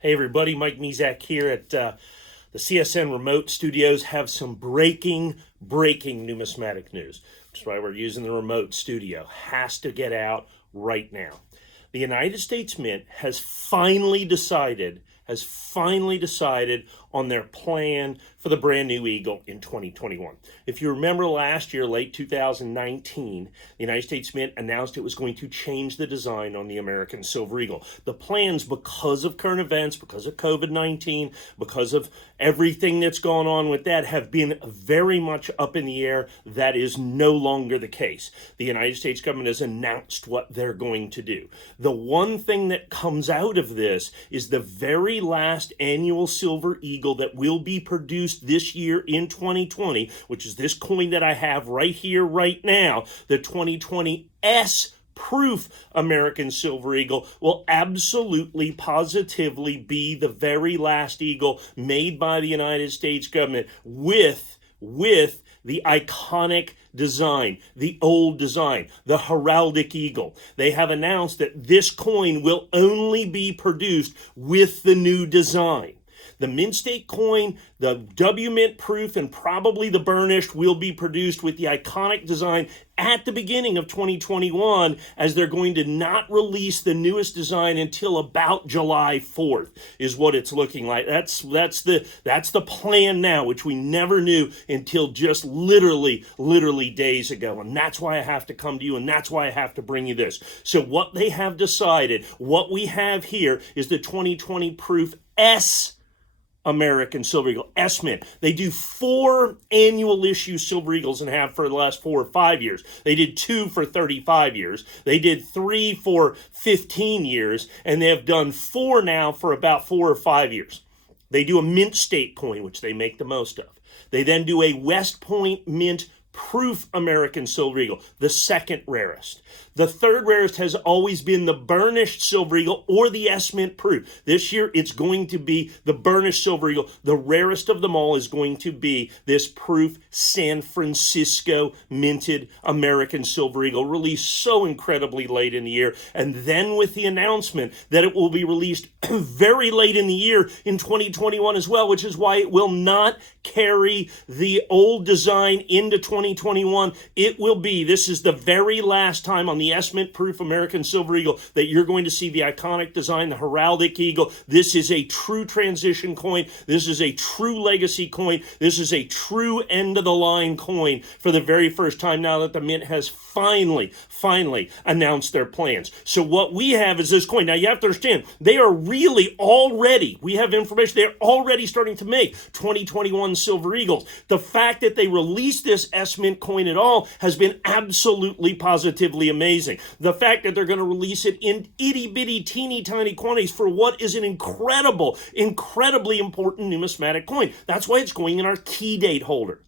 Hey everybody, Mike Mezak here at the CSN remote studios. Have some breaking numismatic news. That's why we're using the remote studio. Has to get out right now. The United States Mint has finally decided on their plan for the brand new Eagle in 2021. If you remember last year, late 2019, the United States Mint announced it was going to change the design on the American Silver Eagle. The plans, because of current events, because of COVID-19, because of everything that's gone on with that, have been very much up in the air. That is no longer the case. The United States government has announced what they're going to do. The one thing that comes out of this is the very last annual Silver Eagle that will be produced this year in 2020, which is this coin that I have right here, right now, the 2020 S proof American Silver Eagle will absolutely, positively be the very last eagle made by the United States government with the iconic design, the old design, the heraldic eagle. They have announced that this coin will only be produced with the new design. The Mint State coin, the W Mint proof, and probably the burnished will be produced with the iconic design at the beginning of 2021, as they're going to not release the newest design until about July 4th, is what it's looking like. That's the plan now, which we never knew until just literally days ago. And that's why I have to come to you, and that's why I have to bring you this. So what they have decided, what we have here, is the 2020 proof S American Silver Eagle, S Mint. They do 4 annual issue Silver Eagles and have for the last 4 or 5 years. They did 2 for 35 years. They did 3 for 15 years, and they have done 4 now for about 4 or 5 years. They do a Mint State coin, which they make the most of. They then do a West Point Mint proof American Silver Eagle, the second rarest. The third rarest has always been the burnished Silver Eagle or the S Mint proof. This year it's going to be the burnished Silver Eagle. The rarest of them all is going to be this proof San Francisco minted American Silver Eagle, released so incredibly late in the year, and then with the announcement that it will be released very late in the year in 2021 as well, which is why it will not carry the old design into 2021. It will be, this is the very last time on the S Mint proof American Silver Eagle that you're going to see the iconic design, the heraldic eagle. This is a true transition coin. This is a true legacy coin. This is a true end of the line coin for the very first time now that the Mint has finally announced their plans. So what we have is this coin. Now you have to understand, they are really already, we have information, they're already starting to make 2021 Silver Eagles. The fact that they released this S Mint coin at all has been absolutely positively amazing. The fact that they're going to release it in itty-bitty, teeny-tiny quantities for what is an incredibly important numismatic coin. That's why it's going in our key date holder.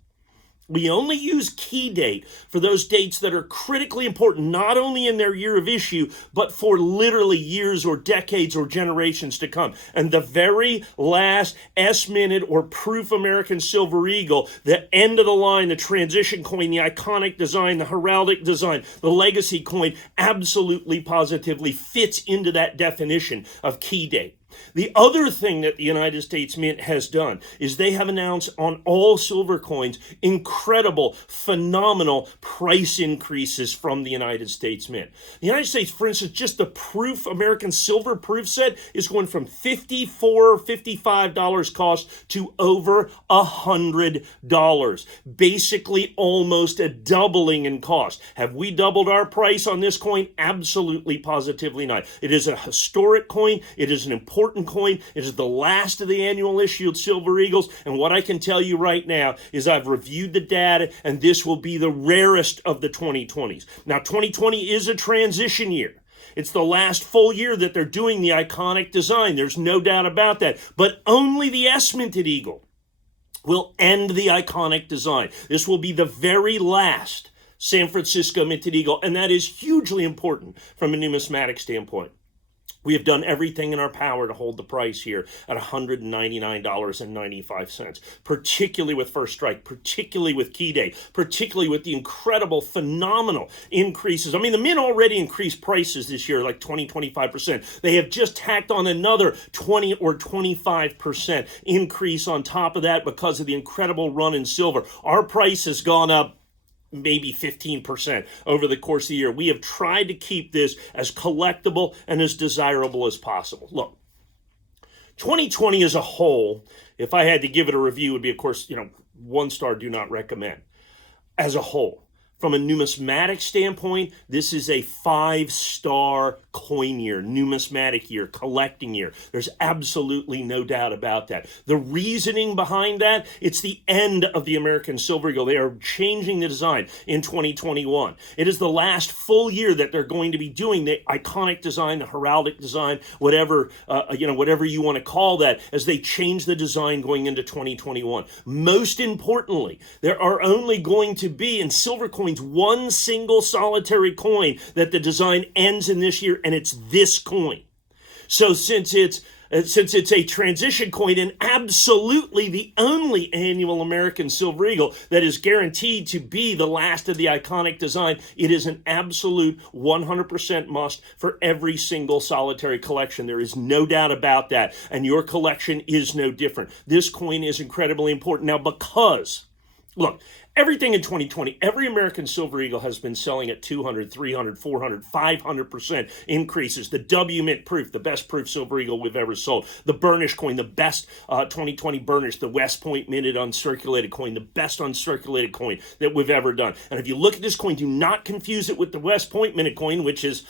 We only use key date for those dates that are critically important, not only in their year of issue, but for literally years or decades or generations to come. And the very last S-minted or proof American Silver Eagle, the end of the line, the transition coin, the iconic design, the heraldic design, the legacy coin, absolutely positively fits into that definition of key date. The other thing that the United States Mint has done is they have announced on all silver coins incredible, phenomenal price increases from the United States Mint. The United States, for instance, just the proof American Silver proof set is going from $54 or $55 cost to over $100. Basically almost a doubling in cost. Have we doubled our price on this coin? Absolutely, positively not. It is a historic coin. It is an important coin. It is the last of the annual issue of Silver Eagles, and what I can tell you right now is I've reviewed the data, and this will be the rarest of the 2020s. Now, 2020 is a transition year. It's the last full year that they're doing the iconic design. There's no doubt about that. But only the S-minted Eagle will end the iconic design. This will be the very last San Francisco minted Eagle, and that is hugely important from a numismatic standpoint. We have done everything in our power to hold the price here at $199.95, particularly with First Strike, particularly with Key Day, particularly with the incredible, phenomenal increases. I mean, the Mint already increased prices this year like 25%. They have just tacked on another 20 or 25% increase on top of that because of the incredible run in silver. Our price has gone up maybe 15% over the course of the year. We have tried to keep this as collectible and as desirable as possible. Look, 2020 as a whole, if I had to give it a review, would be, of course, 1-star, do not recommend. As a whole, from a numismatic standpoint, this is a 5-star coin year, numismatic year, collecting year. There's absolutely no doubt about that. The reasoning behind that, it's the end of the American Silver Eagle. They are changing the design in 2021. It is the last full year that they're going to be doing the iconic design, the heraldic design, whatever you want to call that, as they change the design going into 2021. Most importantly, there are only going to be in silver coins one single solitary coin that the design ends in this year, and it's this coin. So since it's a transition coin and absolutely the only annual American Silver Eagle that is guaranteed to be the last of the iconic design, it is an absolute 100% must for every single solitary collection. There is no doubt about that, and your collection is no different. This coin is incredibly important. Now, because, look, everything in 2020, every American Silver Eagle has been selling at 200, 300, 400, 500% increases. The W Mint proof, the best proof Silver Eagle we've ever sold. The burnished coin, the best 2020 burnished. The West Point minted uncirculated coin, the best uncirculated coin that we've ever done. And if you look at this coin, do not confuse it with the West Point minted coin, which is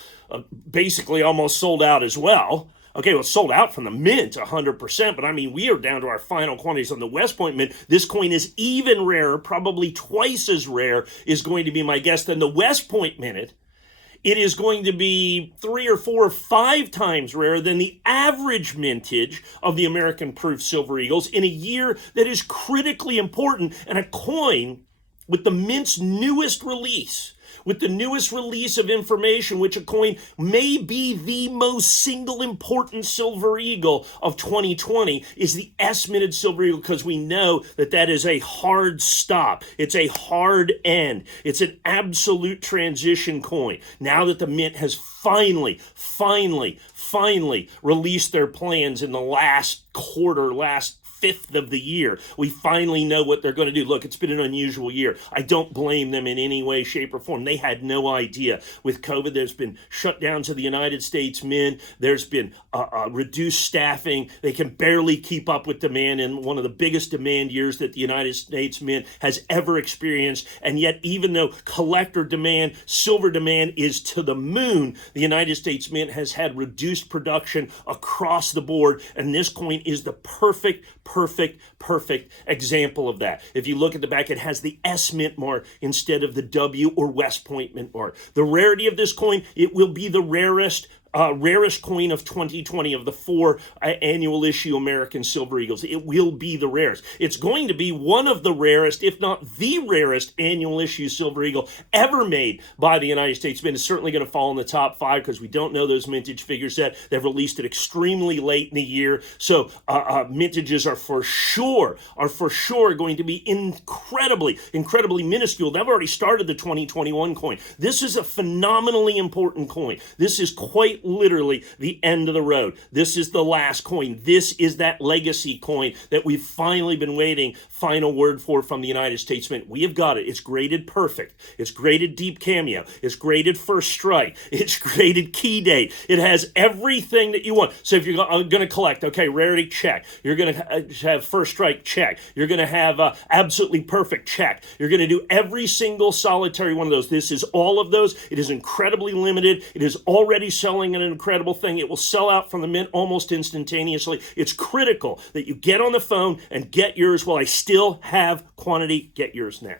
basically almost sold out as well. Okay, well, sold out from the Mint 100%, but I mean, we are down to our final quantities on the West Point Mint. This coin is even rarer, probably twice as rare, is going to be my guess, than the West Point Minted. It is going to be 3 or 4 or 5 times rarer than the average mintage of the American Proof Silver Eagles in a year that is critically important, and a coin with the Mint's newest release. With the newest release of information, which a coin may be the most single important Silver Eagle of 2020, is the S-minted Silver Eagle, because we know that that is a hard stop. It's a hard end. It's an absolute transition coin. Now that the Mint has finally released their plans in the last quarter, last fifth of the year, we finally know what they're going to do. Look, it's been an unusual year. I don't blame them in any way, shape, or form. They had no idea. With COVID, there's been shutdowns of the United States Mint. There's been reduced staffing. They can barely keep up with demand in one of the biggest demand years that the United States Mint has ever experienced. And yet, even though collector demand, silver demand is to the moon, the United States Mint has had reduced production across the board. And this coin is the perfect example of that. If you look at the back, it has the S Mint mark instead of the W or West Point Mint mark. The rarity of this coin, it will be the rarest coin of 2020 of the 4 annual issue American Silver Eagles. It will be the rarest. It's going to be one of the rarest, if not the rarest, annual issue Silver Eagle ever made by the United States Mint. It's certainly going to fall in the top 5 because we don't know those mintage figures yet. They've released it extremely late in the year, so mintages are for sure going to be incredibly minuscule. They've already started the 2021 coin. This is a phenomenally important coin. This is quite literally the end of the road. This is the last coin. This is that legacy coin that we've finally been waiting final word for from the United States Mint. We have got it. It's graded perfect. It's graded deep cameo. It's graded first strike. It's graded key date. It has everything that you want. So if you're going to collect, okay, rarity, check. You're going to have first strike, check. You're going to have absolutely perfect, check. You're going to do every single solitary one of those. This is all of those. It is incredibly limited. It is already selling an incredible thing. It will sell out from the Mint almost instantaneously. It's critical that you get on the phone and get yours while I still have quantity. Get yours now.